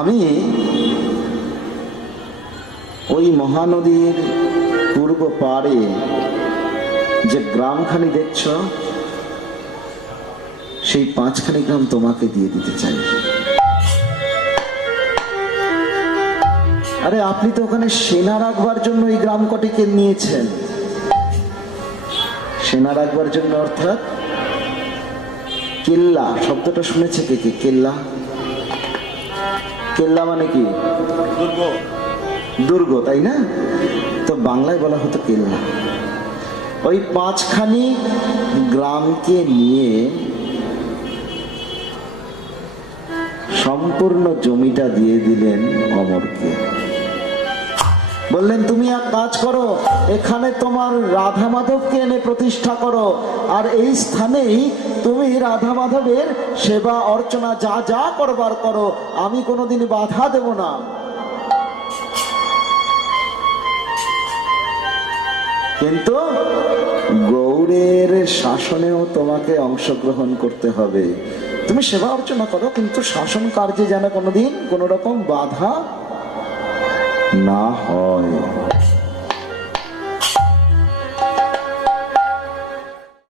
আমি ওই মহানদীর পূর্ব পাড়ে যে গ্রামখানি দেখছ, সেই 5খানি গ্রাম তোমাকে দিয়ে দিতে চাই। আরে আপনি তো ওখানে সেনা রাখবার জন্য এই গ্রাম কটিকে নিয়েছেন। সেনা রাখবার জন্য, অর্থাৎ কেল্লা শব্দটা শুনেছে কে কে? কেল্লা, কেল্লা মানে কি? দুর্গ। দুর্গ, তাই না? তো বাংলায় বলা হতো কেল্লা। ওই 5খানি গ্রামকে নিয়ে সম্পূর্ণ জমিটা দিয়ে দিলেন অমরকে। বললেন তুমি এক কাজ করো, এখানে তোমার রাধা মাধবকে এনে প্রতিষ্ঠা করো, আর এই স্থানেই তুমি রাধা মাধবের সেবা অর্চনা যা যা করবার করো, আমি কোনোদিন বাধা দেব না। কিন্তু গৌড়ের শাসনেও তোমাকে অংশগ্রহণ করতে হবে। তুমি সেবা অর্চনা করো, কিন্তু শাসন কার্যে যেন কোনোদিন কোন রকম বাধা না হয়।